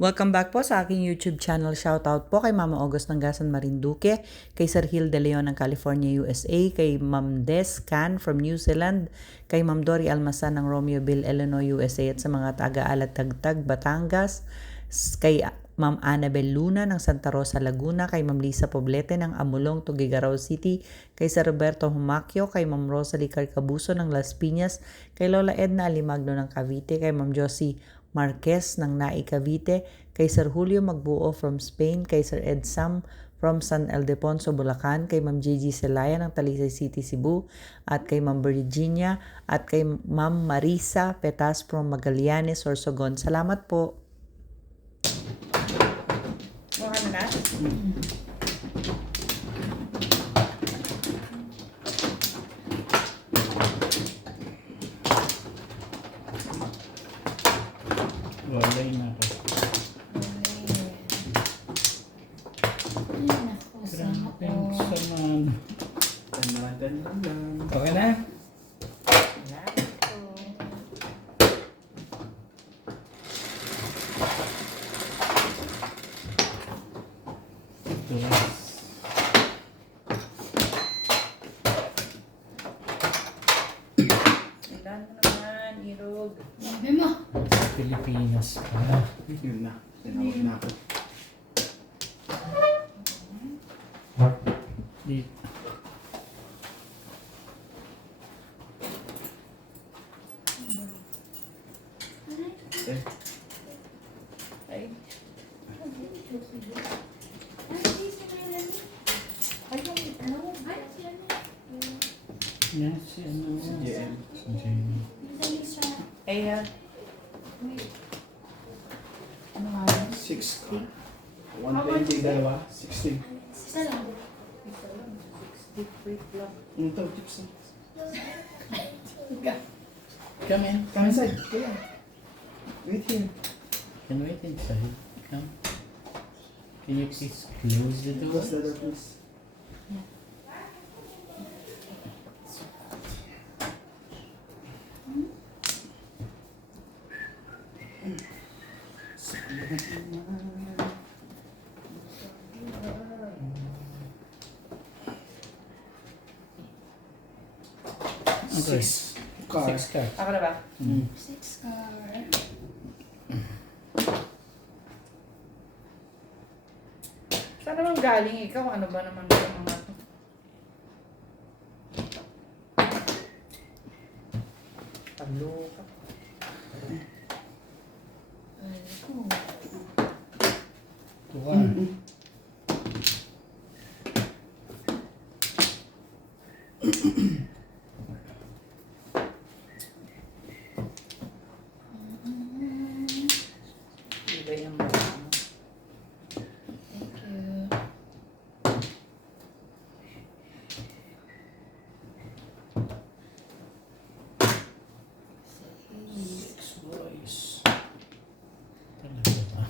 Welcome back po sa aking YouTube channel. Shoutout po kay Mama August ng Gasan Marinduque, kay Sir Gil De Leon ng California, USA, kay Ma'am Des Can from New Zealand, kay Ma'am Dory Almasan ng Romeoville, Illinois, USA, at sa mga taga-Alat Tagtag, Batangas, kay Ma'am Annabel Luna ng Santa Rosa, Laguna, kay Ma'am Lisa Poblete ng Amulong, Tuguegarao City, kay Sir Roberto Humacchio, kay Ma'am Rosalie Carcabuso ng Las Piñas, kay Lola Edna Alimagno ng Cavite, kay Ma'am Josie Marquez ng Nai Cavite, kay Sir Julio Magbuo from Spain, kay Sir Ed Sam from San Ildefonso, Bulacan, kay Ma'am Gigi Celaya ng Talisay City, Cebu, at kay Ma'am Virginia, at kay Ma'am Marisa Petas from Magallanes, Sorsogon. Salamat po. Mukha na? Walay na ako. Grabe ang saman. Okay na? Tulas. Ilan mo naman, Irog. Sa Pilipinas pa. Yun na. Tinawag na ako. Dito. Eh, Ay, Yan si ano. JM. Si Jamie. ay, ano nga yun? 6 ka. 120 dalawa. 60. Yung tawag tips na. Come in. Come inside. Kuya. Wait here. Can wait inside. Come. Can you please close the door? Close the door, please. Okay. 6 car. 6 cards. Ako na ba? Saan naman galing ikaw? Ano ba naman ito mga to? Pagluka. Tuwa. Iba yung mga ano. Six boys. Talaga ba?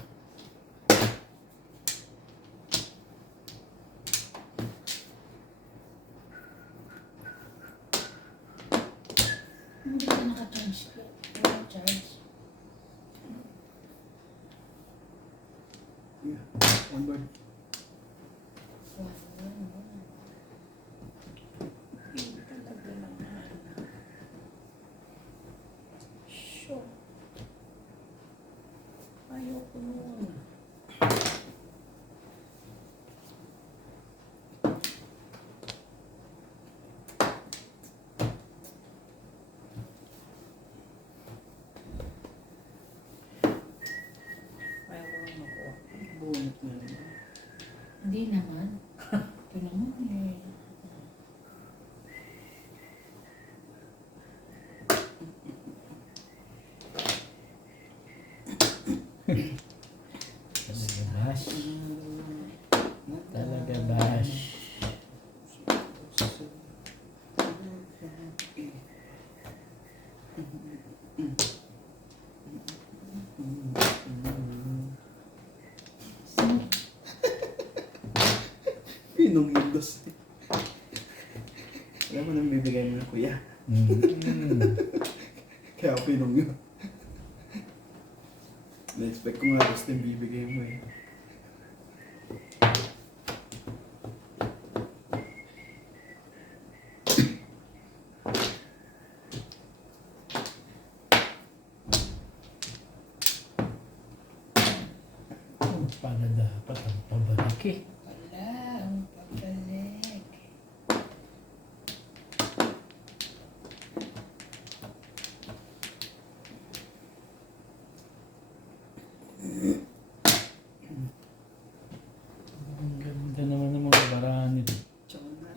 Hindi ka naka-charge ko. Walang charge. Yeah. One bird. Talaga naman. Sure. Ayoko nun. Ayoko nun ako. Bunot na rin. Hindi naman. Ito naman eh. Talaga bash. Talaga bash. Pinong yung dos. Alam mo nang bibigay mo na kuya. Kaya ako pinong yun. Na-expect ko nga, gusto yung bibigay mo eh. Para dapat ang pabalik eh. Wala, ang pabalik. Ang ganda naman ng mga barahan nito. Tsaka na.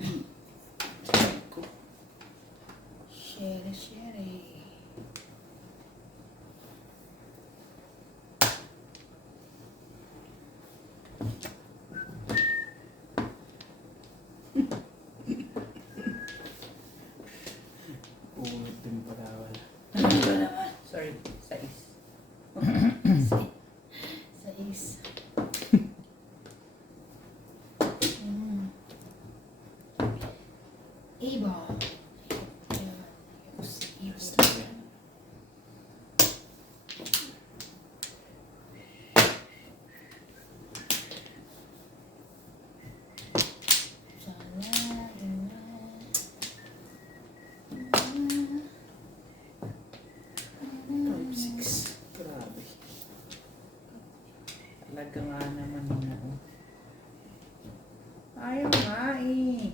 Shere, shere. Uwit din pala wala. Ano ba naman? Sorry, size. Sa is. Iba. Yan. Yung si Iba. Sana, Type 6. Grabe. Talaga nga naman na. Ayaw nga eh.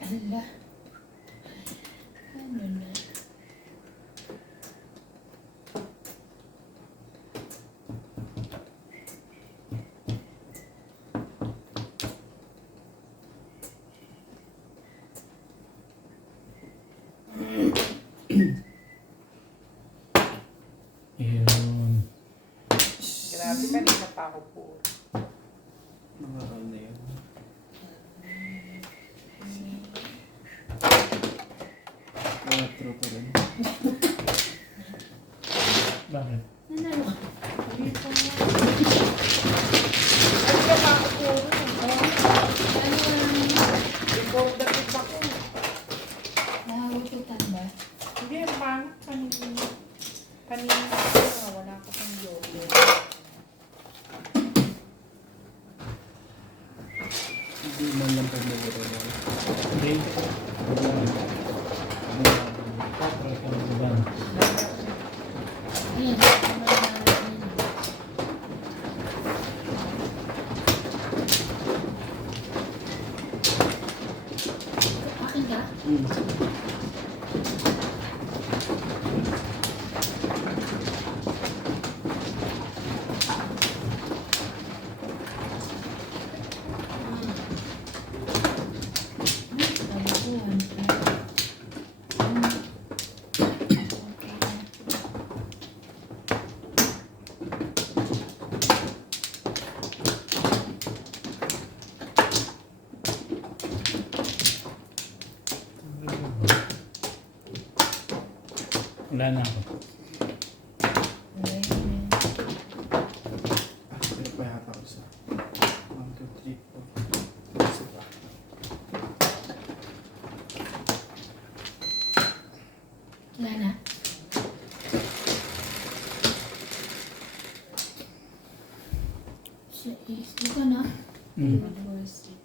Ala. Ano na? Yun. Grabe, kanina pa ako po. Mga ano yun. Mga true pa rin. Bakit? Nanalo ka. Hindi ko nga. Ano ka pa ako po? Ano lang? Before the tip ako. Nahagututan ba? Hindi, ang pangit kanina. Kanina wala ka pang yoga. Hindi man lang pag-mura mo. Hindi. Kapra ka ng iban. Ayan. Akin ka? Wala na ako. Pero pa yata ako sa 1, 2, 3, 4. Isa pa. Wala na? Ito na? Mm. 4, 6.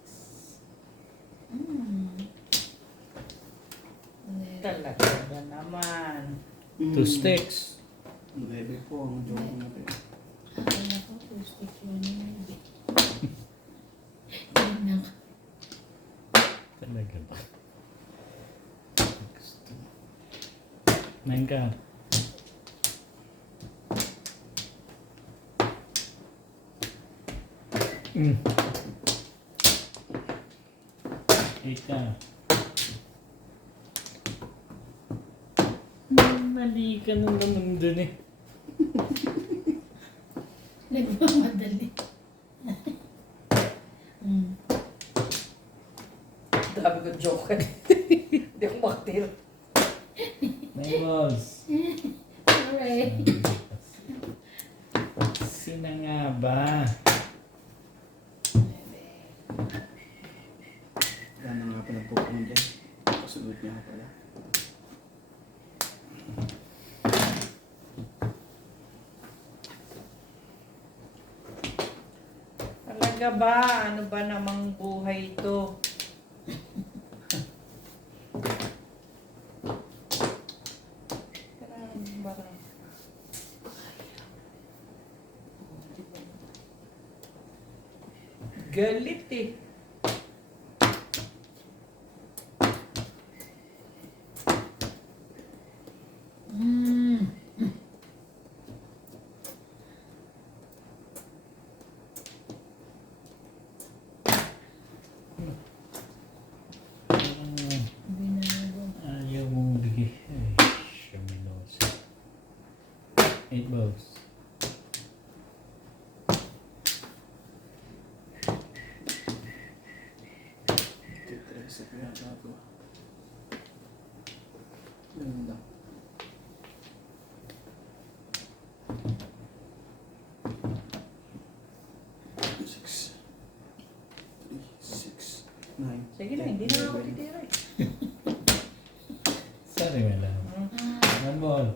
Talaga naman. Two sticks. 9 po ang joke natin. Akala ko, first stick yun yun. Yan na. Talaga ba? Gusto. Nine ka. Mm. Eight ka. Mali ka nung naman dun eh. Nagmamadali. Dami ko joke. Hindi ako makatira. Nine balls. Alright. Sina nga ba? Yan po po dyan. Kasunod niya pala. Talaga ba? Ano ba namang buhay ito? Galit eh. Binago. Ayaw mong bigay. Ay, shaminos. 8 balls. Titresa ko yan bago. Ganun lang. Six. 3, 6, 9. Sige na, hindi na ako titira eh. Sorry, wala. One ball.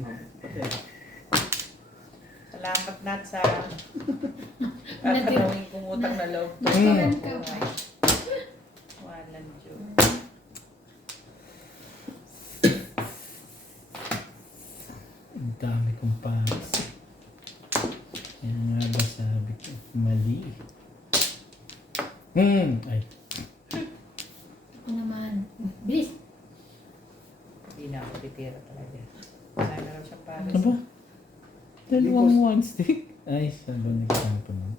No, pati. Salamat Nat sa tatanawin kong utang na loob. Natiran ka ba? Walang Diyos. Ang dami kong pass. Yan nga ba sabi ko? Mali. Ay. Ako naman. Bilis. Hindi na ako titira talaga. Sana raw siya para Ano ba? Dalawang one stick? Ay, saan ba nagkampo mo?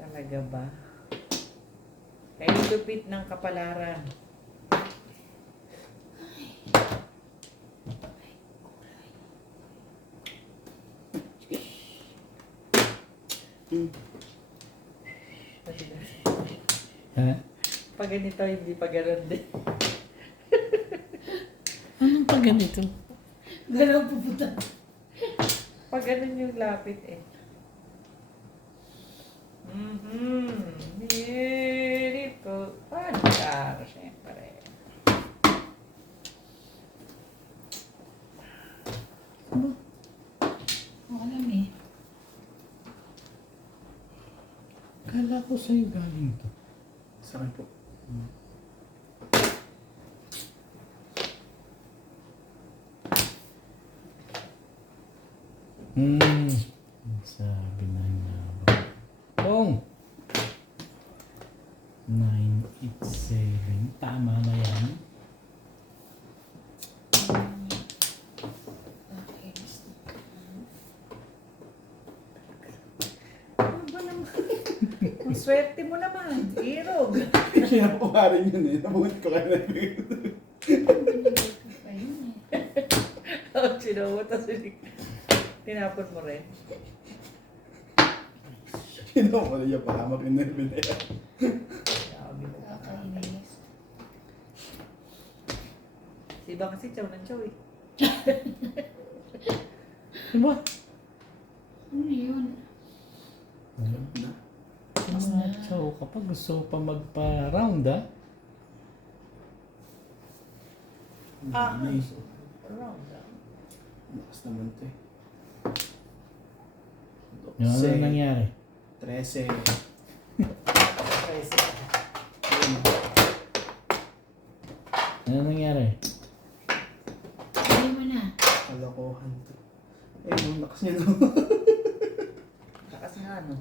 Talaga ba? Kaya lupit ng kapalaran. Ha? Pag ganito, hindi pa ganun din. Anong pa ganito? Galaw pupunta. Pag ganun yung lapit eh. Beautiful. Pandar, syempre. Ako alam eh. Kala ko sa'yo galing to. Sa akin po. Sabi na niya ba? Pong! 987. Tama na yan. Okay. Ano ba naman? Ang swerte mo naman. Irog. Kaya po pa rin yun eh. Nabuhat ko kayo na Binigay ko pa yun eh. Oh, sinuot. Tapos tinapon mo rin. Sino mo na yung pahamak yung nerve na yan. Sabi mo pa. Kakainis. Si iba kasi chow ng chow eh. Diba? Ano yun? Na. Macho kapag gusto ko pa magpa-round ah. Ah, Bilis. around ah. Lakas naman to eh. Yung ano Say, nangyari? 13. Crazy. Ayun. Ano nangyari? Hindi mo na. Kalokohan to. Eh, ang lakas niya no. Lakas nga ano.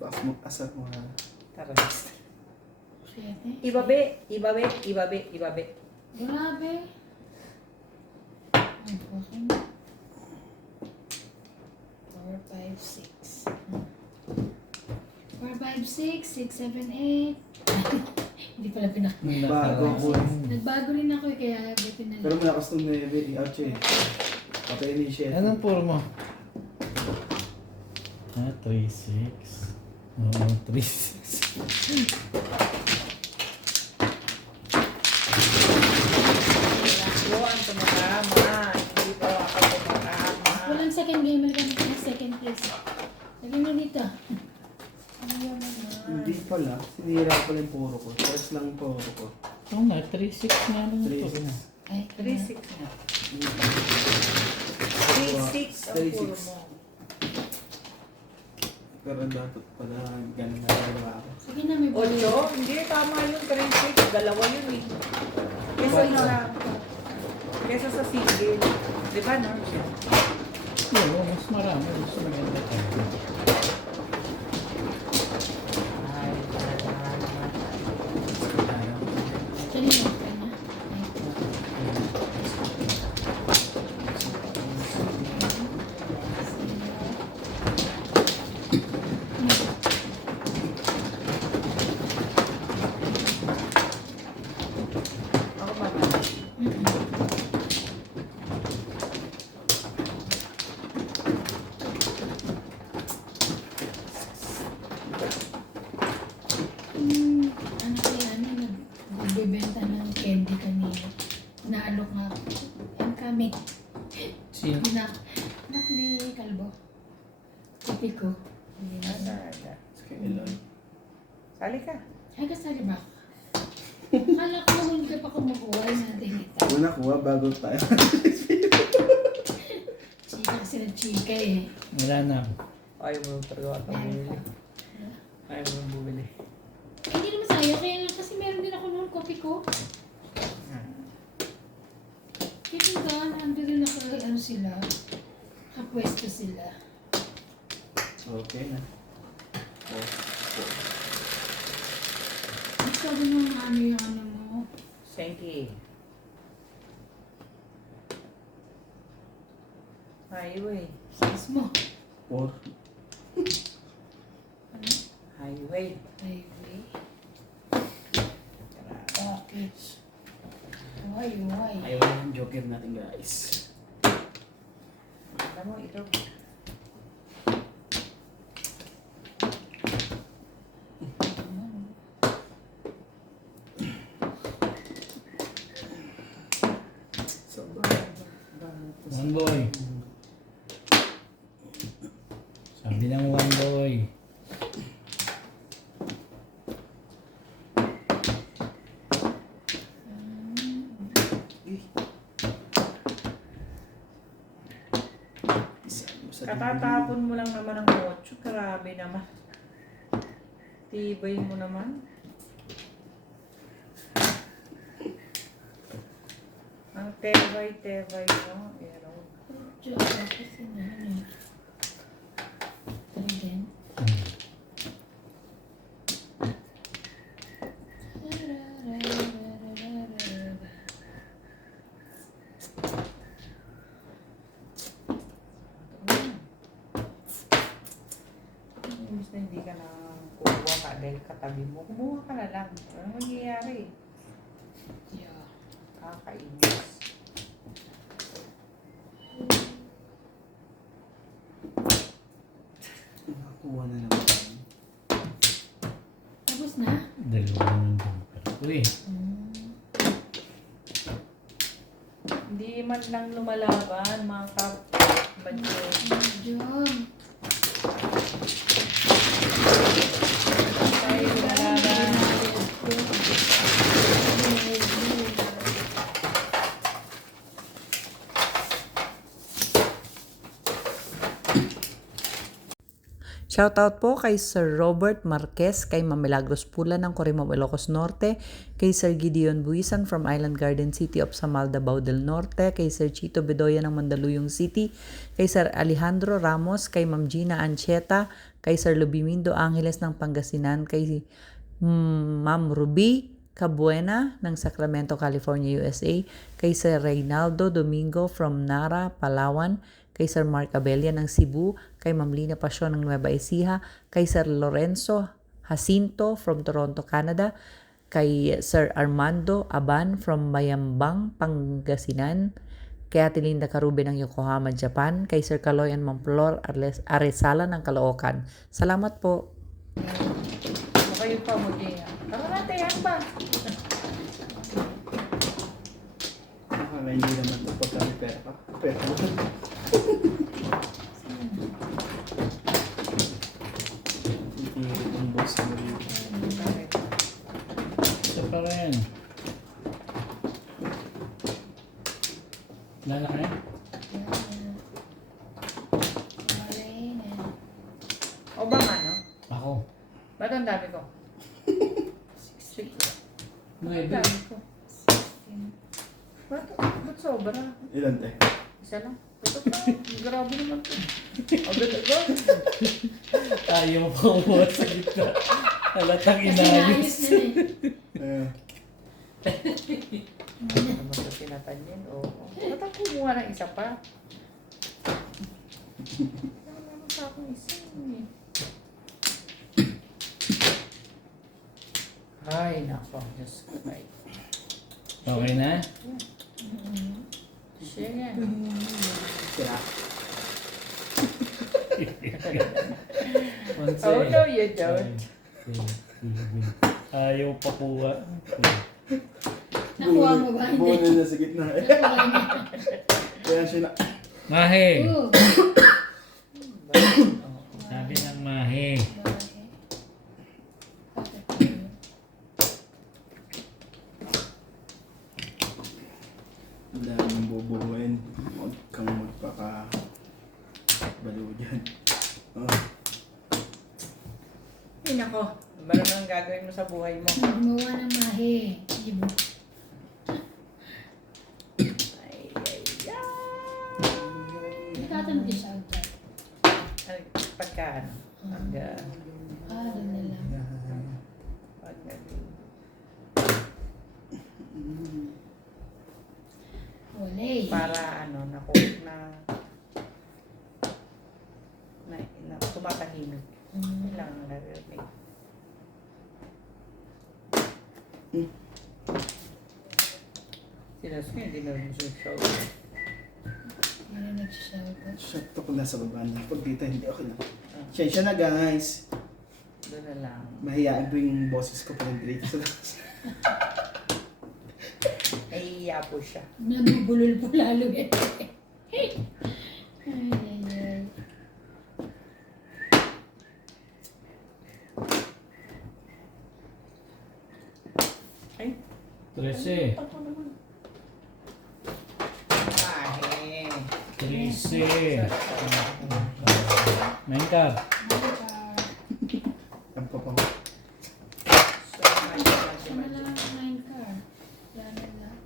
Lakas mo, asar mo ha. Tara. 7. Ibabe, ibabe, ibabe, ibabe. Grabe. Ang fucking 4, 5, 6. 4, 5, 6, 6, 7, 8. Hindi pala pinak. Bago ko. Nagbago rin ako eh, kaya buti na Pero lang. malakas nung 9 eh. Ouch eh. Pati initiate. Anong puro mo? Ah, 3-6. Oo, 3-6. Wala ko ang tumatama. Hindi pa ako tumatama. Walang second game, wala kami na second kita. Ano naman na? Hindi pala. Sinira pala yung puro ko. Tres lang yung puro ko. Oo nga, 3-6 nga lang ito. 3-6. Ay, 3-6 na. 3-6 ang puro mo. Pero dapat pala ganun na nagawa ako. sige na, may balik. 8? Hindi, tama yun. 3-6. Dalawa yun eh. Kesa sa... Kesa sa single. Di ba, no? Oo, mas marami. Mas maganda tayo. Ay, Kanina, kanya. ako ba? Ano kaya, nagbibenta ng candy kanina. Naalok nga ako. Ang kami. Sino? Anak ni Kalbo. Kapi ko. Sige, Eloy. Sali ka. Ay, kasali ba? Akala ko hindi ka pa kumukuha natin ito. Una kuha bago tayo. Chika kasi ng chika eh. Wala na. Ayaw mo talaga ata Meron bumili. pa. Ayaw mo bumili. Hindi naman sayo, kaya lang kasi meron din ako noon kopi ko. Kasi ba, nandun din ako, ano sila, kapwesto sila. Okay na. Oh. Sabi mo na ano yung ano mo. Senki. Highway. Size mo. 4. Highway. Highway. Package. Why? Ayaw na yung joker natin, guys. Alam mo, ito. One boy. Sabi ng one boy. Katatapon mo lang naman ang 8. Grabe naman. Tibay mo naman. Ang tebay mo. Pero, Diyo, kasi na ano eh. Trident. imbis na hindi ka na kukuha ka dahil katabi mo. Kumuha ka na lang. Ano mangyayari? Yeah. Kakainis. Nakakuha na naman. Tapos na? Dalawa ng jumper. Uy, Hindi man lang lumalaban, mga kabadyo. Medyo. Tayo lumalaban. Shoutout po kay Sir Robert Marquez, kay Ma'am Milagros Pula ng Corimao, Ilocos Norte, kay Sir Gideon Buisan from Island Garden City of Samal, Davao del Norte, kay Sir Chito Bedoya ng Mandaluyong City, kay Sir Alejandro Ramos, kay Ma'am Gina Ancheta, kay Sir Lubimindo Angeles ng Pangasinan, kay Ma'am Ruby Cabuena ng Sacramento, California, USA, kay Sir Reynaldo Domingo from Nara, Palawan, kay Sir Mark Abella ng Cebu, kay Ma'am Lina Pasyon ng Nueva Ecija, kay Sir Lorenzo Jacinto from Toronto, Canada, kay Sir Armando Aban from Bayambang, Pangasinan, kay Ate Linda Carube ng Yokohama, Japan, kay Sir Kaloy and Ma'am Flor Aresala ng Caloocan. Salamat po. Kayo pa mo din. Tara natin, yan ba? Akala hindi naman ito pagka may pera ka. Pera mo. Lala ka na? O ba nga, no? Ako. Ba't ang dami ko? 6. Ang 9. dami ko. Ba't sobra? Ilan te? Isa lang. Ito pa. Grabe naman to. Agad-agad. Ayaw pa umuha sa gitna. Halatang Kasi inayos. naayos na eh. Eh, Ano sa tinatanyin? Oo. Ba't ang kumuha ng isa pa? Ano sa akong isa eh. Ay, nako. Diyos ko. Ay. Okay na? Sige. sira. Onse. Oh, no, you don't. Ayaw pa kuha. Nakuha mo ba? Hindi. Buo na sa gitna. Nakuha niya. Kaya siya na. Mahe! Oo. Sabi ng mahe. Ang daming bubuhuin. Huwag kang magpaka baliw dyan. Oh. Ay, nako. Ano ba naman ang gagawin mo sa buhay mo? Gumawa ng mahe. Ibo. Ay, ay, ay. Nagtatanong din sa agad. Ay, pagka ano? Pagka... Doon na lang. Pagka... Wala eh. Para ano, na tumatahimik. Yun lang ang naririnig. Sinas ko, hindi na rin show. Hindi na nagsishout. Sakto ko nasa baba na. Pag dito, hindi okay lang. Siyensya na guys. Doon na lang. Mahiyaan ko yung boses ko pa rin dito sa labas. Ay, iya po siya. Nabubulol po lalo eh. Ay, ay, ay. Ay, 13. ako naman. Ay, 13. Main ka. Ang pa pa. so much. Sama lang ang 9 car. Wala na lang.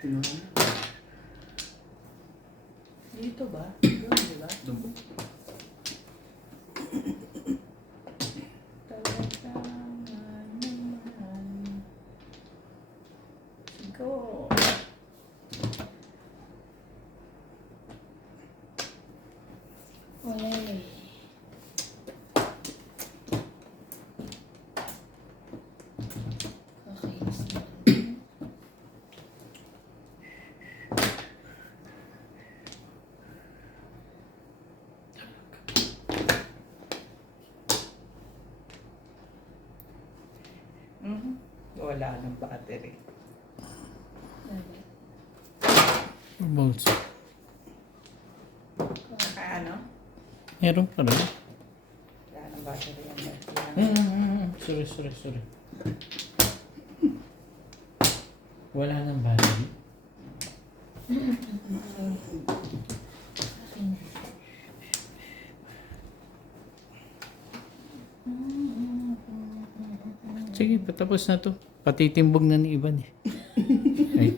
Tulungan. Dito ba? Doon, di ba? Dumbo. Talagang mahal. Go. Wala eh. Kakainis naman. Wala ng battery. Wala. Bolts. Kaya ano? Meron pa rin. Wala ng battery ang Sorry. Wala nang battery. Akin. Sige, patapos na to. Patitimbog na ni Ivan eh. Ay,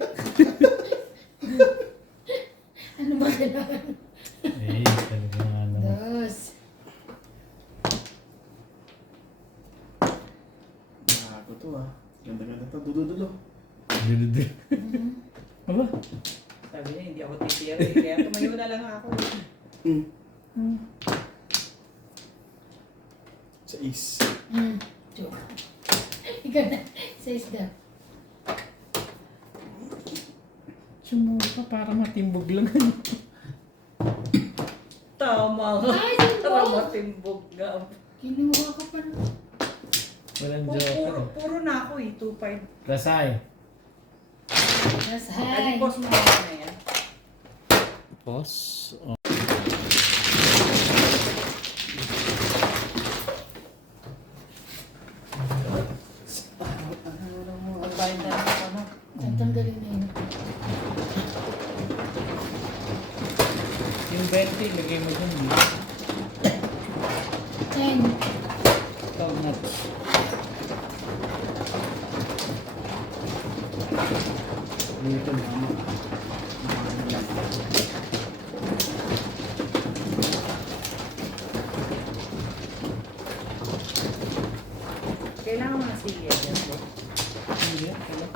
Ano ba kailangan? talaga nga naman. Dos. Nakako to ah. Ganda-ganda to. Dududulo. Dudu. Aba? Sabi niya, hindi ako titira. Kaya tumayo na lang ako. Sa is. Joke. Ikaw na. Sa isda. Sumuha pa para matimbog lang. Tama nga. Ay, Para timbog. matimbog nga. Kinuha ka pa na. Walang Puro, joker. puro na ako eh. 2.5. Lasay. Yes, Ay, hi. boss mo na yan. Boss. Yung 20, lagay mo dun. 10. Tawag nuts. Dito mama. Kailangan mo na sige. Hindi, wala.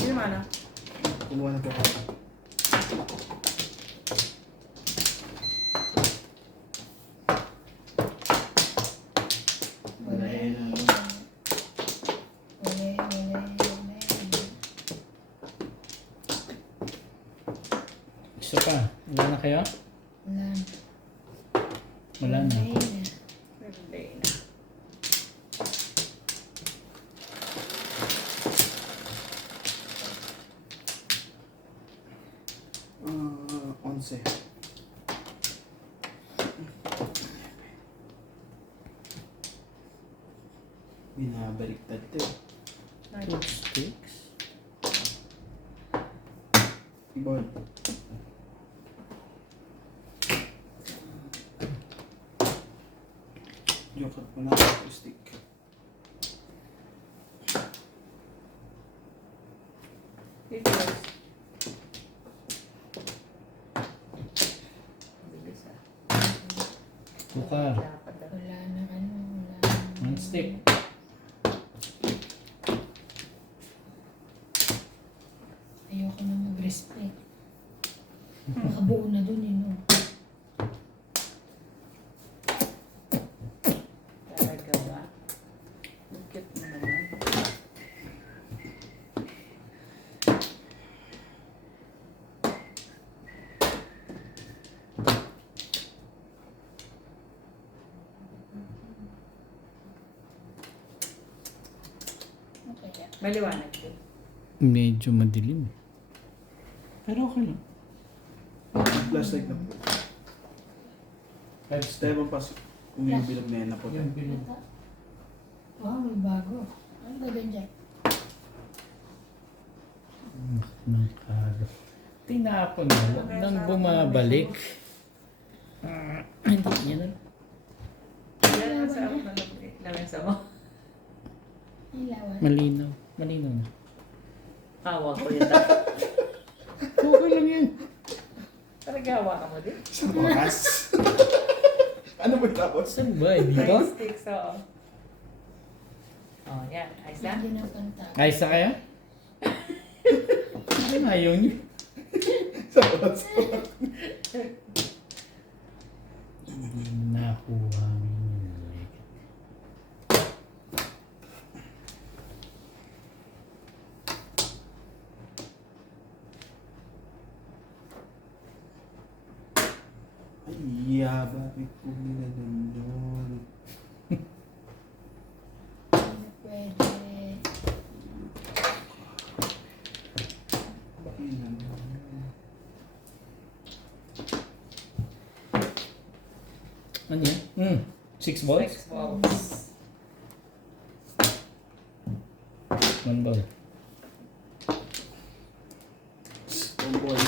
Hindi mana. Kumuha na po ako. Wala. Isa pa. Wala na kayo? Wala na. Hindi na. Ah, 11. Binabaliktad to. Food sticks. Ibon. Joker ko na ako stick. Ito. Bilis ah. Bukar. Wala na ano. One stick. Ayoko na mag-respect. Nakabuo na dun eh, no? Talaga ba? Cute mo naman. Okay. Maliwanag din. Medyo madilim. Pero okay lang. Plastic na po. 5 step. Step pa kung yung bilog na yan na po. Yung bilog. Wow, may bago. Ano gagawin dyan? Ng karo. Tinapon mo. Nang bumabalik. Hindi niya na. Yan ang sa ako na lamesa mo. Ilawan. Malinaw. Malinaw na. Hawa ko yun dapat. Okay lang yan. Talaga hawa ka mo din? Sa oras. Ano ba tapos? Saan ba? Dito? Nice sticks, oo. Oh, yan. Ayos na? Hindi na pantag. Ayos na kaya? Ayaw niyo. Sa oras. Nakuha mo yun. Ay, bakit po nila nun? Hindi pwede. Bakit naman? Ano yan? 6 balls? 6 balls. 1 ball. Oh boy.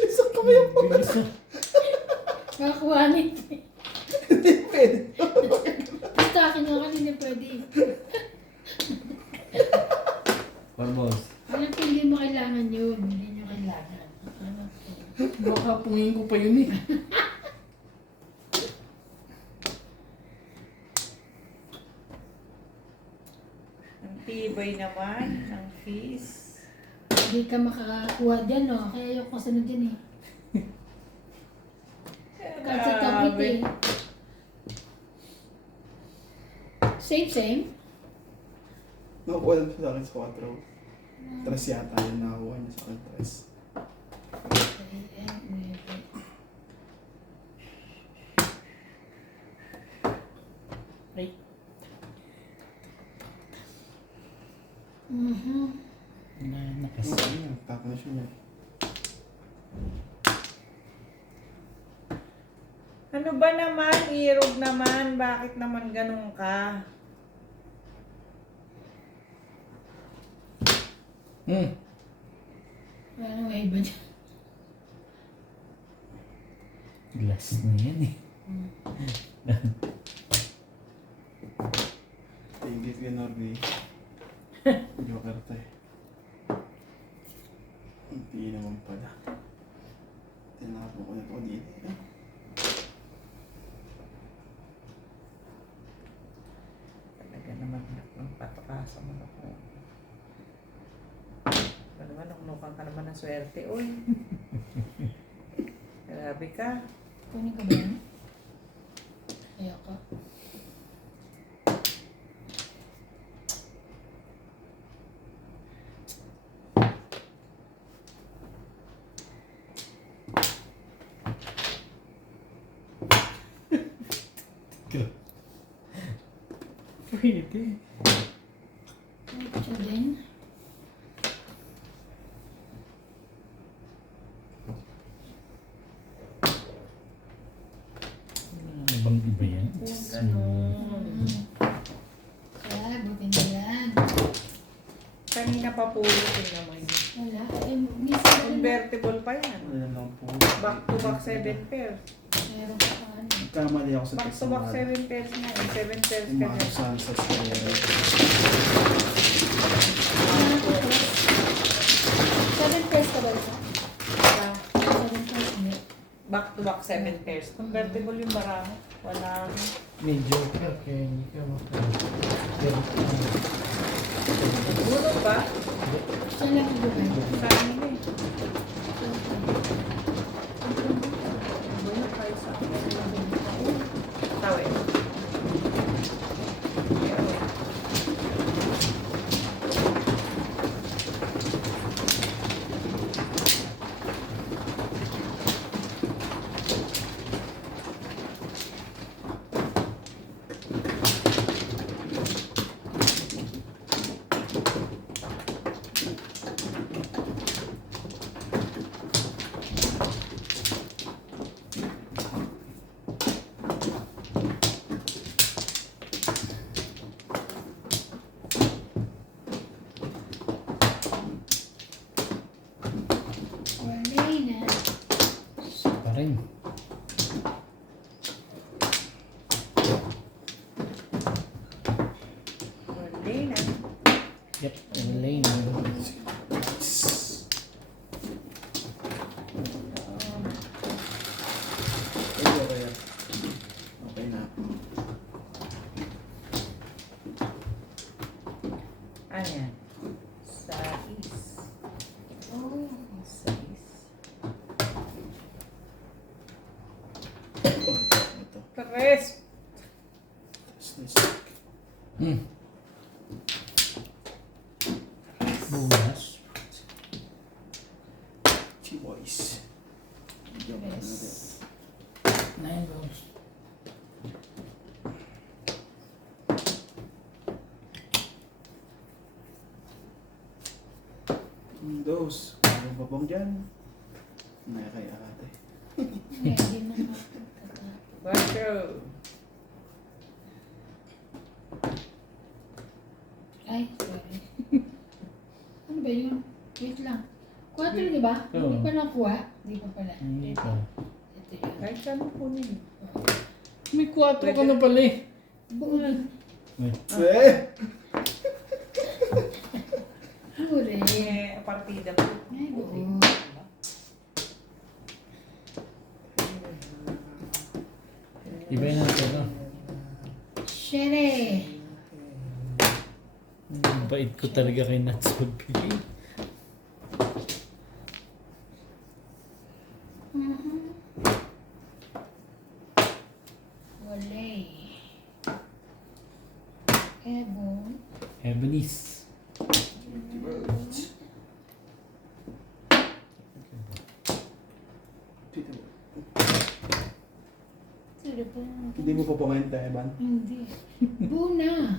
Isang kamay ang Bilis na. Nakakuha nito. Hindi pwede. Basta akin nga kanina pwede. 4 balls. Alam ko hindi mo kailangan yun. Hindi nyo kailangan. Ano to? Baka pungin ko pa yun eh. Ang tibay naman ng fish. Hindi ka makakakuha dyan, no? Kaya ayoko kasunod dyan eh. Kahit sa topic eh. Same. Nakuha lang siya sa akin sa 4. Tres yata yun nakakuha niya sa akin. Tres. Ay. Nakas. Tap na siya niya. Ano ba naman? Irog naman. Bakit naman ganun ka? Wala nang iba dyan. Glass na yan eh. Tingit ka Norby. Joker to eh. Hindi naman pala. Tinapon ko na ito dito. Talaga naman ng patakasan mo ako. Ano naman, nukunukan ka naman ng swerte, uy. Grabe ka. Kunin ka ba yan? Ayoko. Pwede. Ito din. Ano bang iba yan? Huwag ganun. Kaya, buti na lang. Kanina pa po tingnan mo yun. Wala. Eh, minsan ko na. Convertible pa yan. Ano lang po. Back to back 7 pairs. Meron pa pa ano. Kamali ako sa Back text to back ng 7 pairs na. 7 pairs ka Umano na. sa square. Seven pairs ka ba ito? Ah, 7 pairs, hindi. back to back 7 pairs. Convertible yung barang. Wala. May joker kaya hindi ka Bulog ba? Saan lang ang buhay? Sa amin eh. Bulog kayo sa amin. Tawe. Wala na. pa rin. Hindi na. Yep, lane. Okay, okay na. Ano yan? Sais. Oh. Sais. Oh, ito. Tres. Stick. Bulas. Boys. Joker na natin. 9 rolls. Dos. Ano babang dyan? Naya kay ate. Hindi na nga. Bacho. Ay, sorry. Ano ba yun? Wait lang. 4, di ba? Oo. Hindi pa nakuha? Hindi pa pala. Hindi pa. Ito yun. Kahit saan mo kunin. May 4 ka na pala eh. Buo na. Eh! Huli. Eh, partida ko. Ay, buo. Iba yun natin, no? Shere. Bait ko talaga kay Nats magbigay. Wale. Ebon. Ebony's. Dito. Sino ba? Hindi mo pa pumenta, Evan. Hindi. Buo na.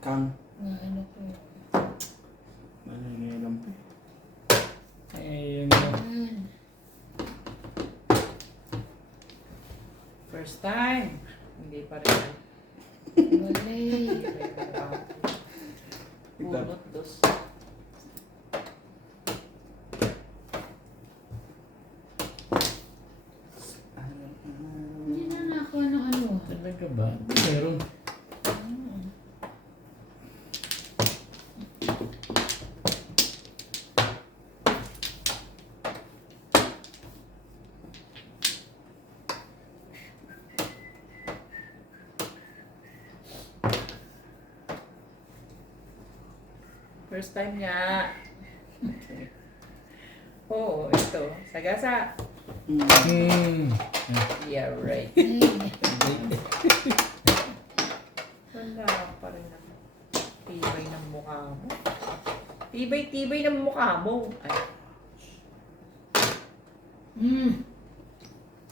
Kang. Ano ko. Ano yung ngayon pa? Eh, Yan. First time. Hindi pa rin. Wali. Bunot dos. Hindi na nakuha ng ano. talaga ba? Meron. First time nga. Oo, ito. Sagasa. Hmm. Yeah, right. Ay, Wala pa rin ang tibay ng mukha mo. Tibay-tibay ng mukha mo. Ay,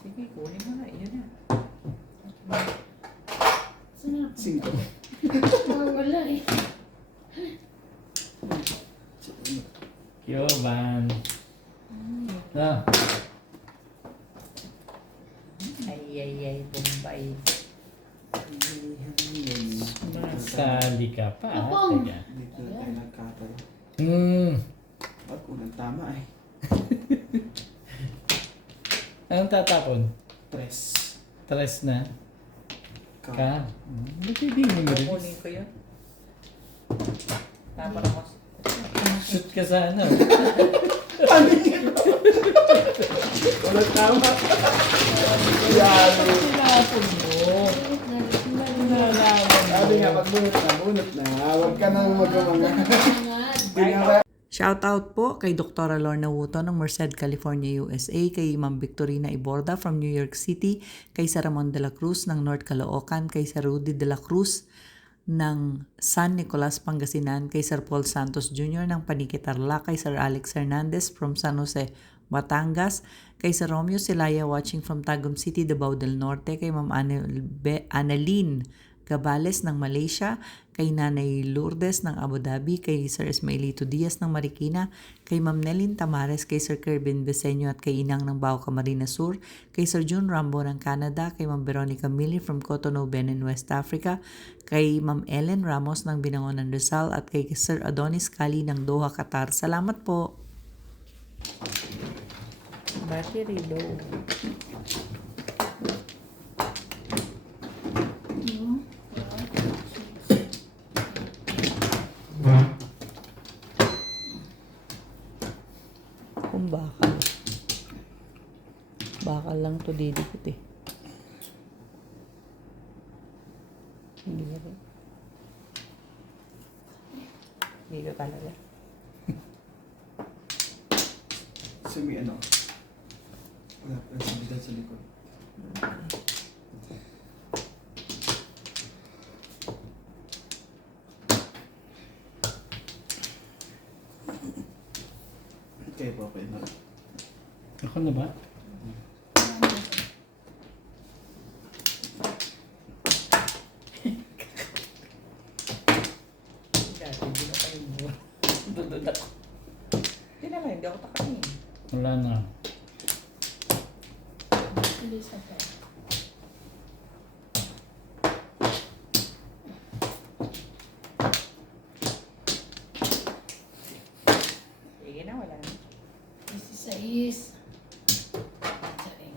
sige, kunin mo na. Iyon na. saan na? Singko. Wala eh. Kyoban. Ah, Ay, Bombay. masali ka pa. Apong. Teka. Dito na tayo nagkatalo. Hmm. At unang tama eh. Anong tatapon? Tres. Tres na. Ka. Ka. Ba't hindi mo Kukunin marilis? ko yun. Tama na ko. Shoot ka sana. Walang tama. Yan. Tinapon mo. Sabi nga, pag bunot na. Huwag ka nang magkamanga. Hindi nga Shoutout po kay Dr. Lorna Wuto ng Merced, California, USA, kay Ma'am Victorina Iborda from New York City, kay Sir Ramon de la Cruz ng North Caloocan, kay Sir Rudy de la Cruz ng San Nicolas, Pangasinan, kay Sir Paul Santos Jr. ng Panique, Tarlac, kay Sir Alex Hernandez from San Jose, Batangas, kay Sir Romeo Silaya watching from Tagum City, Davao del Norte, kay Ma'am Annalyn Gabales ng Malaysia, kay Nanay Lourdes ng Abu Dhabi, kay Sir Ismailito Diaz ng Marikina, kay Ma'am Nelin Tamares, kay Sir Kervin Beseño at kay Inang ng Bao Camarines Sur, kay Sir June Rambo ng Canada, kay Ma'am Veronica Mili from Cotonou, Benin, West Africa, kay Ma'am Ellen Ramos ng Binangonan Rizal at kay Sir Adonis Kali ng Doha, Qatar. Salamat po. Battery low. Kung bakal. Bakal lang to didikit eh. Hindi na rin. Hindi ka talaga. Sumi ano. Wala pa sa bidal sa likod. Okay po, okay na. Ako na ba? Dati, hindi na kayo mo. Dudod ako. Hindi na lang, hindi ako takain. Wala na. Bilis ako. Sige na, wala na. 16. Sorry.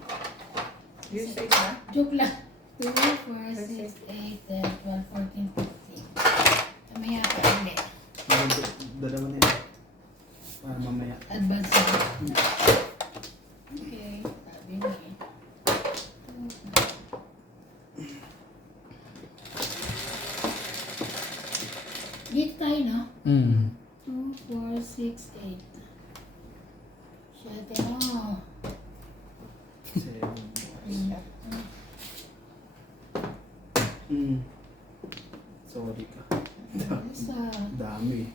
Yung sa isa? Joke lang. 2, 4, 6, 8, 10, 12, 14, 15. Mamaya pa ulit. Dalawa na yun. Para mamaya. Advance na. Okay. Sabi mo eh. Dito tayo, no? Hmm. 2, 4, 6, 8. Siyete mo. Seven. Mm. Sorry ka. Isa. Dami.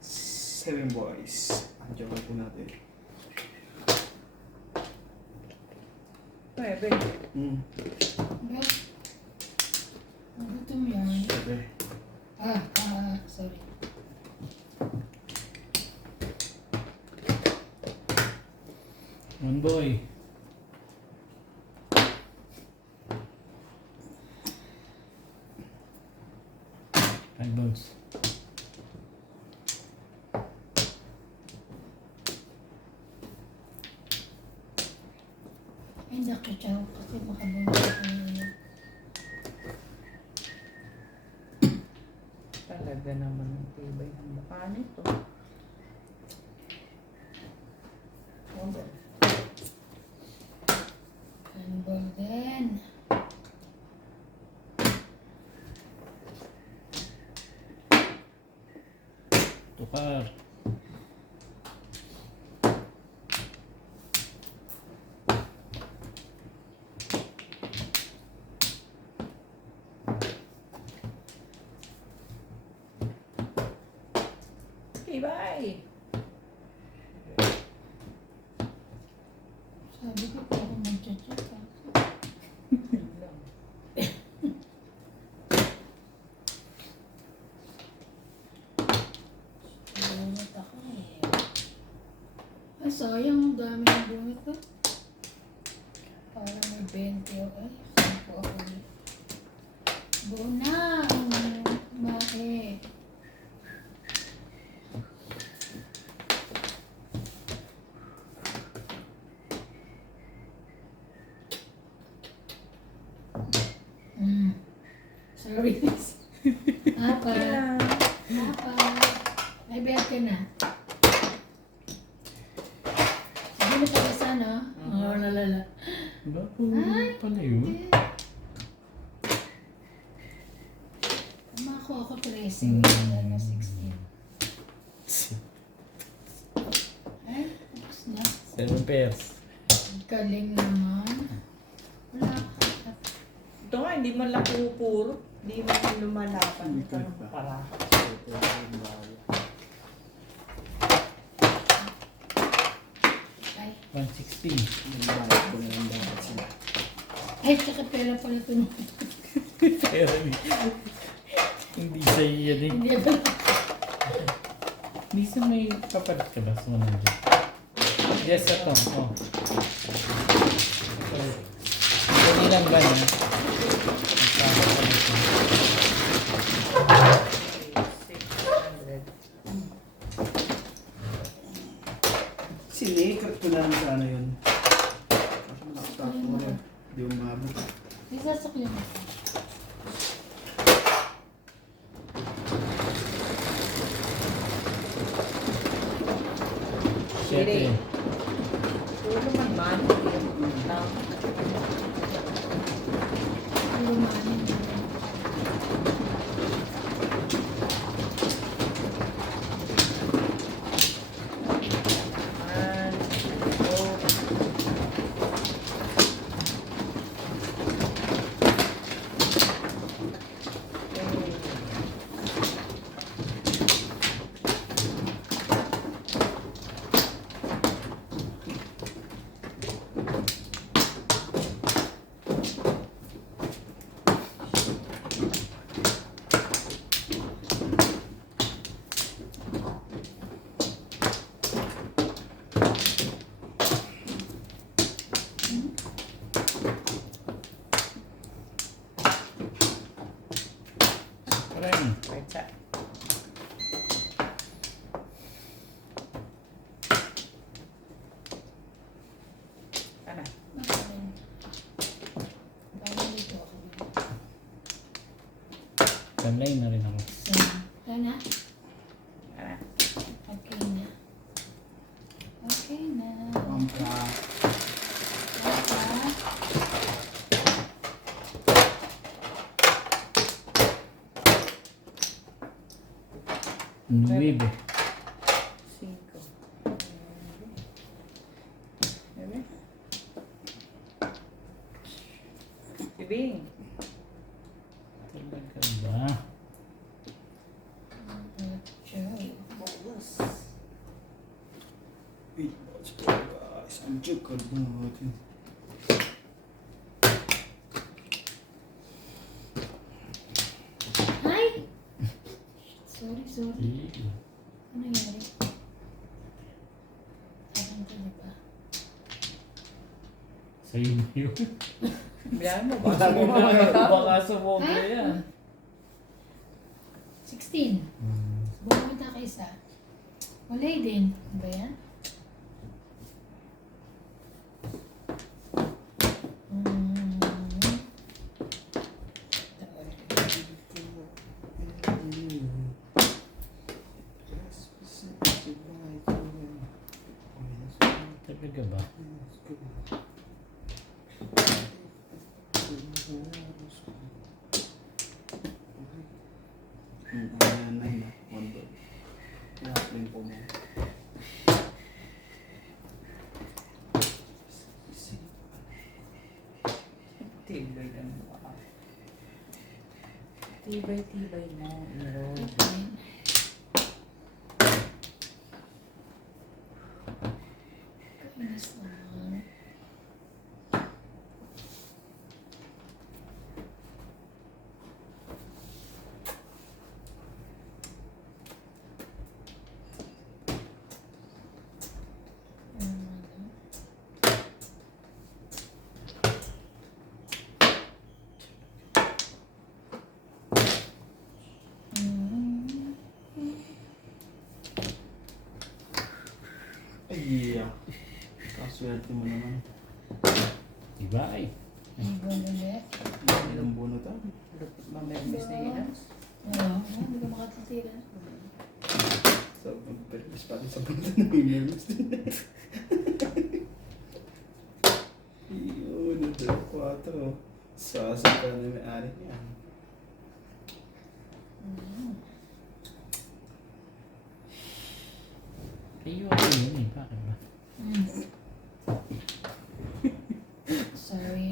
Seven boys. Andiyan po natin. 9. Mm. Ba? Gutom yan. Siyempre. Sorry. One boy. Five balls. Ay, nakitsaw kasi makabunod ako ngayon. Talaga naman ang tibay ng mukha nito. Handball din. Tukar. Tibay! Sabi ko pa ako mag-chat-chat. Bunot ako eh. Ay, sayang. Ang dami ng bunot ko. Para may 20 ako. Ay, saan po ako eh. Buo na. Bakit? Sorry. Apa? Apa? Ay, biyag ka na. Sige na tayo sana. Oo, nalala. Ba, pala yun? Mako ako 13. Wala na 16. Ay, tapos na. 7 pairs. Galing naman. Wala ka. Ito nga, hindi man lang pupuro. Hindi man lumalapan. Ito Ito ng pa. para. Ito yung bago. Ay, 160. Nagbayad ko na lang dapat sila. ay, tsaka pera pala ito. Pero hindi sa'yo yan eh. Hindi ba? Hindi sa may kapalit ka ba sa 100? Yes, ito. Oh. Hindi lang ba niya? Magkano pa nito? 600. Sinikat ko na lang sana yun. Kasi nakatap ko na yun. Hindi umabot. Isasakyan mo. Siyete. Puro man man. Lumanin mo. Parang. Right side. Ano? Dito ako. Kamlay na rin ako. Sana? Ano? Okay na. Okay na. Pampra. Papa. Nuebe. 5. Bebe? Bibing. Talaga ba? Joy. Bonus. Wait, what's guys? Ang jukad natin. sorry. Ano nangyari? Akin to, di ba? Sa inyo. Bilang mo, baka mo. Baka sumobra yan. 16. Bumita ka isa. Wala din. Ano ba yan? Talaga ba? Ayan na yun. One bird. Kaya po mo. Tibay lang mo. Tibay mo. Okay. Kainis naman. Ay, yeah. Kaswerte mo naman. Diba ay? Ang gulo. Ilang bunot ah. Mamembes na yan. Oo, hindi ka makatitira. So, magpapis pati sa bunot na may nervous din. Yun, ito. 4. Sasakta na may ari niya. Ayun yun eh. Bakit ba? Sorry.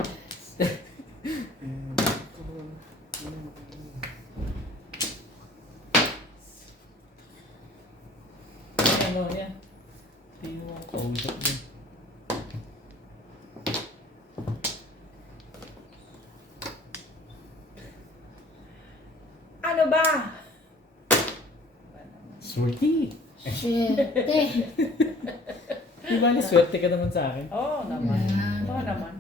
Ano yan? Hindi mo ako kausap din. Ano ba? Swerte! Swerte. Di ba swerte ka naman sa akin? Oo naman. Yan. Oo naman.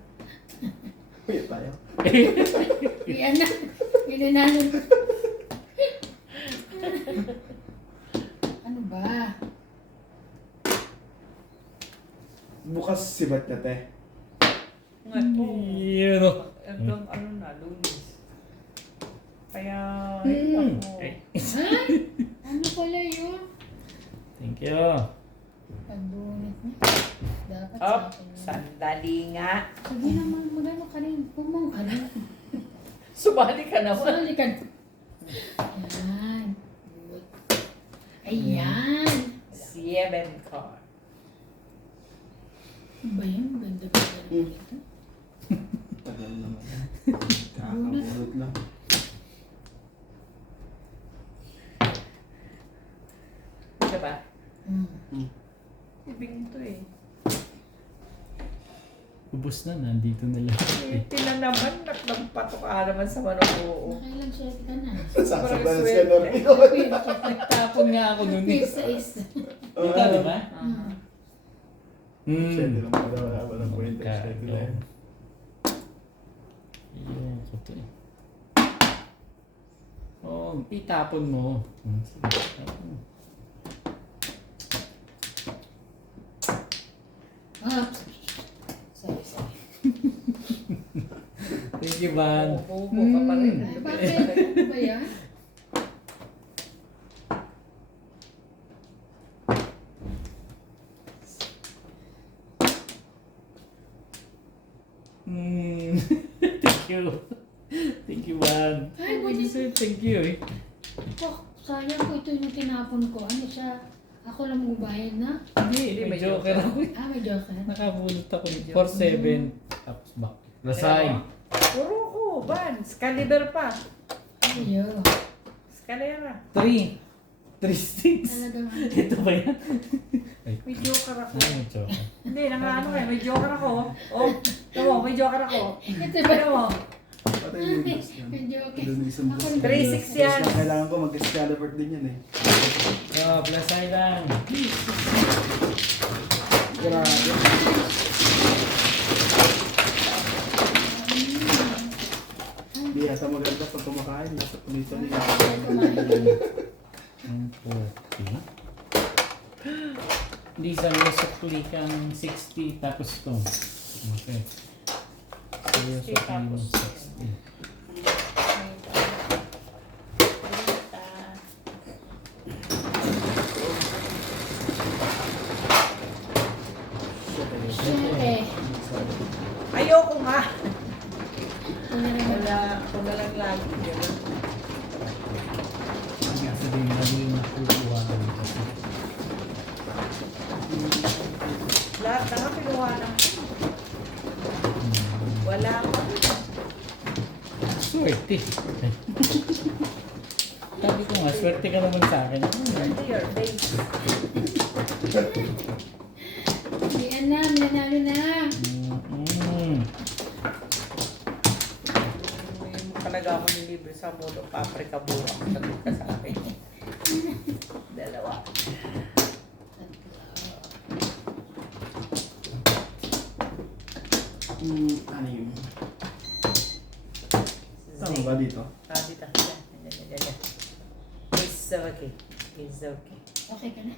Uy, tayo. Yan na. Ginananon ko. Ano ba? Bukas sibat na te. Yun o. Hanggang ano na, Lunes. Kaya, Hmm. ako. Eh, Ha? Ano pala yun? thank you. Pagbunit niya. Dapat Up, sa akin yun. sandali nga. Sabi naman, magano ka rin. Pumang ka rin. Sumali ka naman. Sali ka. Yan. Good. Ayan. 7 card. Ano ba yun? Ganda ba yun? Ito? Tagal naman. Kakabunot lang. Ito ba? Ibig to eh. Ubus na, nandito na lang. Tinan naman, nagpato ka naman sa manok buo. Nakailang swerte ka na. Sasaktan Swerte. si Norby. Nagtapon nga ako nun eh. Isa-isa. Dito, di ba? Swerte lang pala. Wala walang kwenta. Ka- Swerte lang. Ayun, ko to eh. Oo, itapon mo. Sige, tapon mo. Ah. Sorry. Thank you, Van. Bobo ka pa rin. Ay, bakit? Ano ba yan? Thank you. Thank you, Van. Ay, buti. Thank you eh. Oh, sayang po ito yung tinapon ko. Ano siya? Ako lang magbayad na. Hindi, may joker ako eh. Ah, may joker. Nakabulot ako eh. 4-7. Tapos back. Lasay. Puro ko, Vans. Caliber pa. Ayo. Scalera. 3 sticks. Talagang Ito ba yan? May joker ako. Ay, may joker. Hindi, nang ano eh. May joker ako. Oh, ito mo, may joker ako. ito ba? Ano mo? Patay yung windows yan. Medyo okay. Doon isang Ako bus. rin. 3-6 yan. Tapos kailangan ko mag-Excalibur din yan eh. Oh, plus island. Grabe. Hindi yata maganda pag kumakain. Nasa kulito niya. Ang puti. Hindi sa sukli kang 60 tapos ito. Okay. Kaya sukli mo 60. Siyempre. Ayoko nga. Ano naman? Ako na lang lagi. Ganun. Kasi sabihin na yung nakukuha ko kasi. Lahat na nga pinuha ng wala pa. Swerte. Sabi ko nga, swerte ka naman sa akin. Into your face. Yan na, nanalo na. Hindi mo talaga ako nilibre sa mulo. Paprika buwa. Sagot ka sa akin. Dalawa. Ano yun? Tama ba dito? Dito. Yan. It's okay. It's okay. Okay ka na?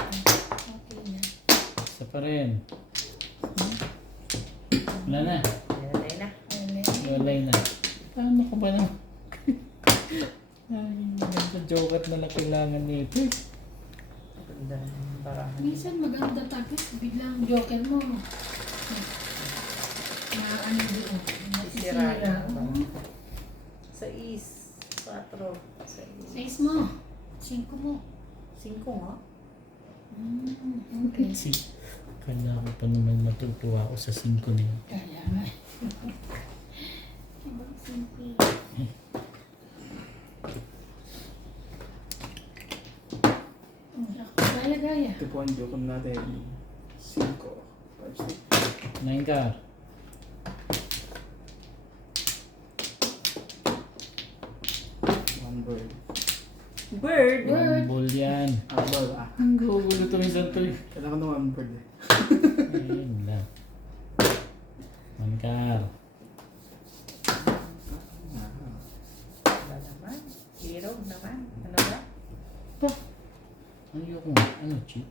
Okay na. Isa pa rin. Wala na. Yan na. Walay na. Paano ko ba naman? Ay, ganda jokat na kailangan nito. Ganda ng barahan. Minsan maganda tapos biglang joker mo. Na ano doon. Sira. Nasisira. Oo. Sa is. 4. Sa is. Size mo. 5 mo. 5 nga. Okay. Kasi, kala ko pa naman matutuwa ako sa 5 na yun. Kaya nga. Ibang simple. Gaya-gaya. Ito po ang joke natin. 5, 5, 6. 9 ka. One bird. Bird. Bird. Ball yan. Ball Ang gugulo to minsan to eh. Kailangan ng one bird eh. Ayun lang. 1 car. Ba naman? Hero naman. Ano ba? Ayoko nga. Ano, cheap?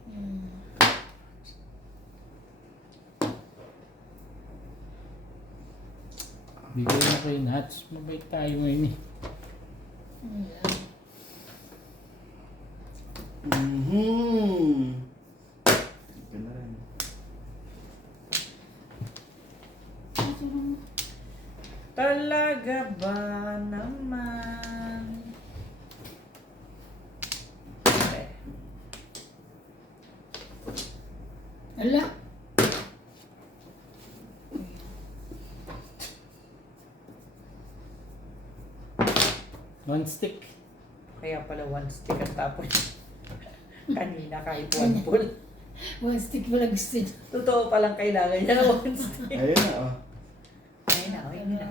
Bigay na kayo nuts. Mabait tayo ngayon eh. Ito na rin. Talaga ba naman? Okay. Ala. One stick. Kaya pala one stick ang tapon. Kanina kahit one ball. One stick mo lang gusto niya. Totoo palang kailangan niya ng one stick. Ayun na oh. Ayun na.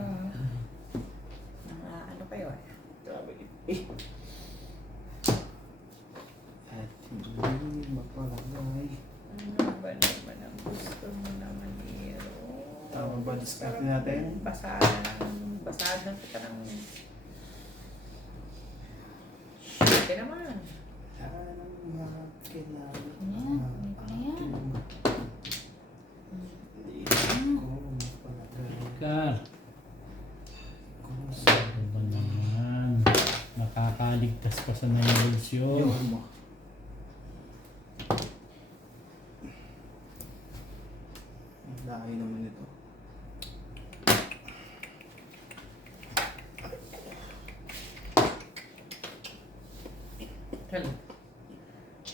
Ano kayo eh? Grabe. At hindi mapalagay. Ano ba naman ang gusto mo naman, Hero? Tama ba discard natin? Basahan kita ng... Sige naman. Anong makakilala? Yan, may pala yan. Hindi ko mapalagay. Car. Ano ba naman? Nakakaligtas pa sa novels yun. Yun mo. Ang lahi naman ito.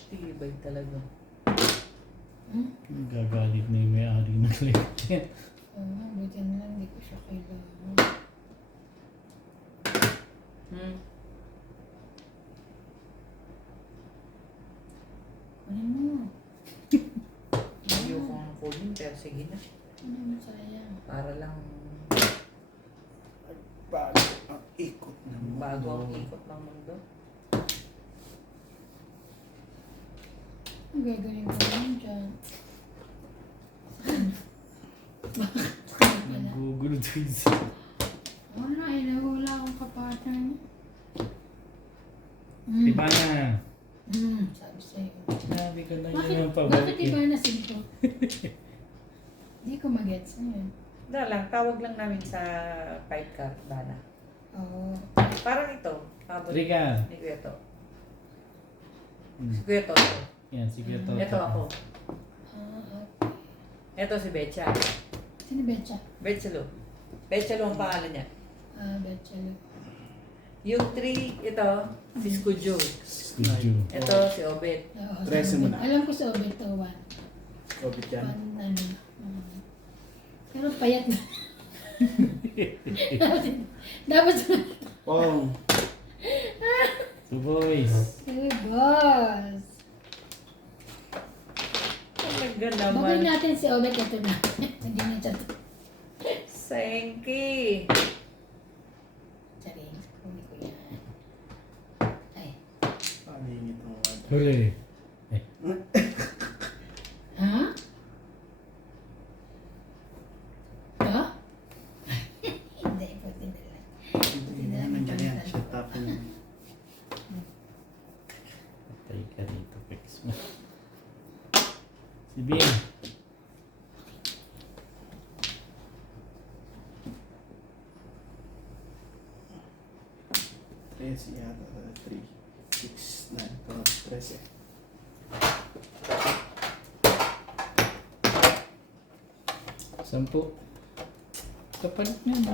Tibay talaga. Gagalit na yung may-ari ng lecture. Buti na lang, hindi ko siya kailangan. Ano mo? Ayoko ang kunin pero sige na. Ano mo sayang? Para lang Bago ang ikot ng mundo. Bago ang ikot ng mundo. Ang gagaling ko naman dyan. Nagugulo din sa... Wala, wala akong kapartner niya. Iba na. Sabi sa'yo. Sabi ko na Bakit, yun ang bakit pabalik. iba na sinto? Hindi ko magets na yun. Lang, tawag lang namin sa fight card, Dana. Oo. Parang ito. Habol Rika. ni Kuya To. Hmm. Si Kuya To. Yan, sige to. Ito ako. Okay. Ito si Betcha. Sino Betcha? Betchalo. Betchalo ang pangalan niya. Betcha. Yung 3, ito, si Skujo. Studio. Ito, si Obet. Oo, Press si mo Obet. na. Alam ko si Obet to, one. COVID yan. Ano. Pero payat na. Dapat Oh, So boys. Hey, boss. Talaga Bagoy naman. natin si Obet. Ito na. Hindi na siya to. Senki. Charing. Kunin ko yan. Ay. paano yung itong word? Huli. Ha? Ha? Hindi, pwede na lang. Hindi na, nandiyan yan. Shut up. Patay ka dito, Pex mo. Si Bing. Tres yata. 3, 6, 9. Pero 13. Sampu. Kapalit niya na.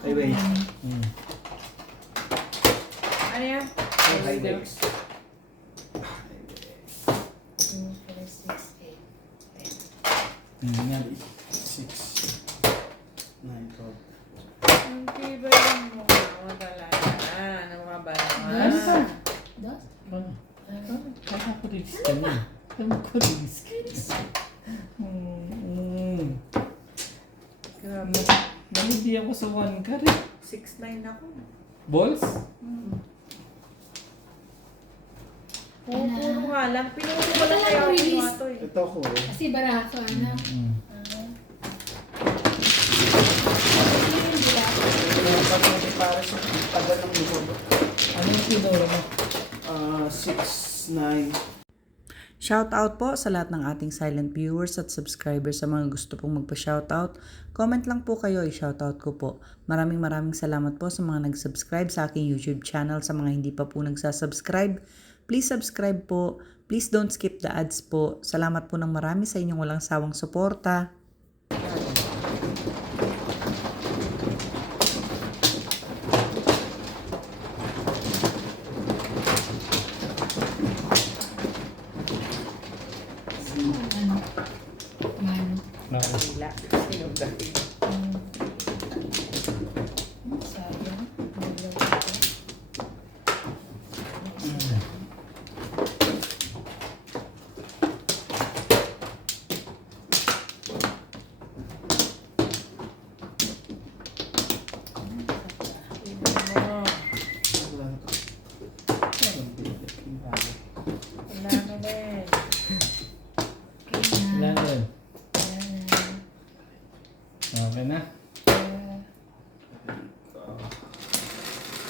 Okay, wait. Hmm. Ano yan? Highways. 2, 4, 6, 8. Hmm, nga. 6, 9, 12. Hindi ba yung mukha mo talaga? Ano nga ba naman? Dos? Dos? Ano? Ano? Kaya ko rilis ka niya. Kaya ko rilis ka niya. Grabe. Nalindi ako sa 1 ka rin. 6'9" ako. Balls? Puro nga lang. Pinuno ko lang kaya ako Release. mga to eh. Ito ko. Kasi baraha ko, ano? Hmm. Dapat natin para sa tagal ng likod. Ano yung pinuro mo? 6, 9. Shoutout po sa lahat ng ating silent viewers at subscribers sa mga gusto pong magpa-shoutout. Comment lang po kayo, i-shoutout ko po. Maraming salamat po sa mga nag-subscribe sa aking YouTube channel. Sa mga hindi pa po nagsasubscribe, please subscribe po. Please don't skip the ads po. Salamat po ng marami sa inyong walang sawang suporta. Ano? Mano? Bakit? Hila. Sinugating. Sayang. Wala na to. Ang bigat yung bago. Wala na din. Wala na rin. Okay na?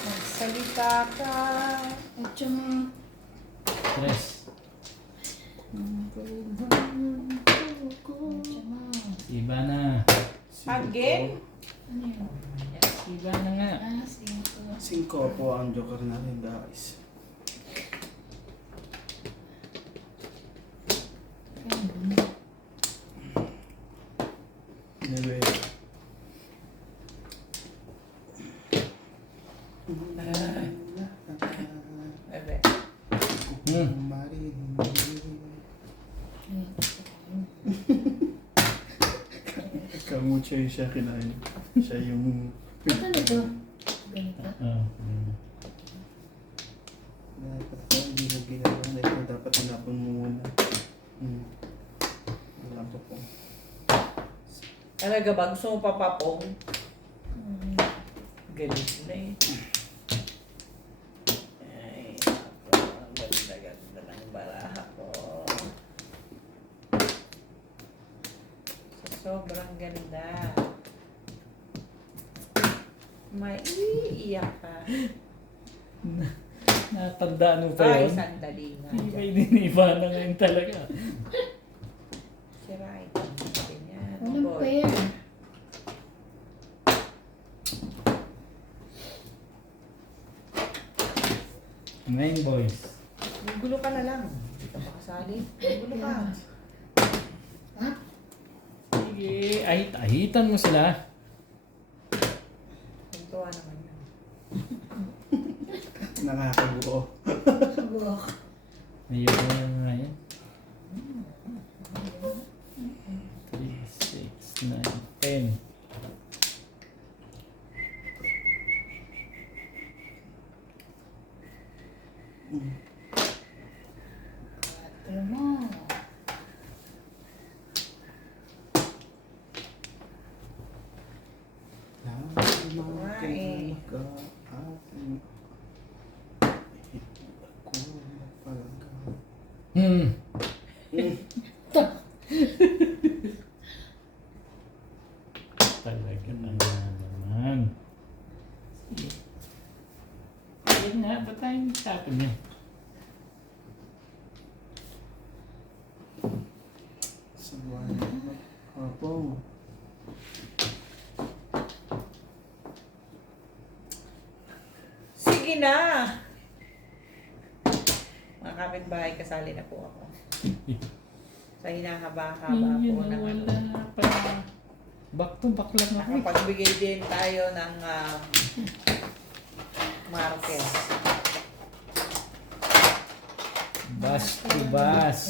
Magsalita ka. At yung Tres. Iba na. Again? ano yun? Iba na nga. 5 po ang joker natin, guys. Anyway. Ebe. Kamucha yung siya kinain. Siya yung... Ba't ano to? Ganito? Dapat pa, hindi na ginagawa na ito. Dapat tinapon mo muna. Wala pa po. Talaga ba? Gusto mo papapong? Galit na eh. Ay, ako. Ganda-ganda ng baraha ko. Sobrang ganda. Maiiyak ka. Natandaan mo pa Ay, yun? sandali nga. Hindi may diniba na ngayon talaga. Sirain natin yan. Walang Boy. pair. Nine boys. Gulo ka na lang. Hindi ka makasali. Gulo ka. Ha? Sige, ahitan mo sila. Tuntua naman yan. Nakakabuo. Subok. Ayoko na nga yan. 3, 6, 9, 10. Ate mo. Lamang ka-ating ako mapalaga. Talaga naman. Sige. Sige nga, ba't tayo nagtapon niya? Sa buhay kapong. Sige na! Mga kapitbahay, kasali na po ako. Sa hinahaba-haba po Yun ng ano. wala pa. Back to back lang ako. Nakapagbigay din tayo ng Marquez. Bus to bus.